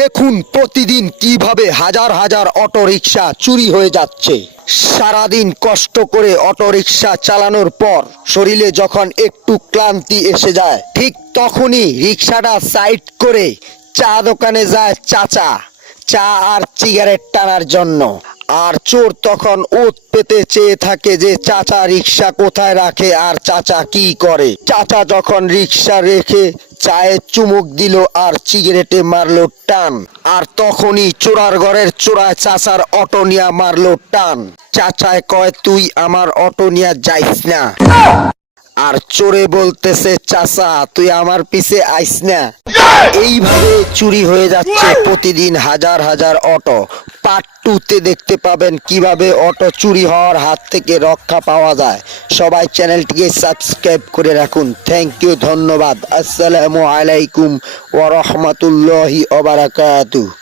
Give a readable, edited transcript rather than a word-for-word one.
দেখুন প্রতিদিন কিভাবে হাজার হাজার অটো রিকশা চুরি হয়ে যাচ্ছে। সারাদিন কষ্ট করে অটো রিকশা চালানোর পর শরীরে যখন একটু ক্লান্তি এসে যায়, ঠিক তখনই রিকশাটা সাইড করে চা দোকানে যায় চাচা চা আর সিগারেট টানার জন্য। আর চোর তখন ওত পেতে চেয়ে থাকে যে চাচা রিকশা কোথায় রাখে আর চাচা কি করে। চাচা যখন রিকশা রেখে চায়ে চুমুক দিল আর সিগারেটে মারলো টান, আর তখনই চোরার ঘরের চোরায় চাচার অটো নিয়া মারলো টান। চাচায় কয়, তুই আমার অটো নিয়া যাইস না। আর চোরে বলতেছে, চাচা তুই আমার পিছে আইস না। এইভাবে চুরি হয়ে যাচ্ছে প্রতিদিন হাজার হাজার অটো। পার্ট 2 তে দেখতে পাবেন কিভাবে অটো চুরি হওয়ার হাত থেকে রক্ষা পাওয়া যায়। সবাই চ্যানেলটিকে সাবস্ক্রাইব করে রাখুন। থ্যাংক ইউ, ধন্যবাদ। আসসালামু আলাইকুম ওয়া রাহমাতুল্লাহি ওয়া বারাকাতুহু।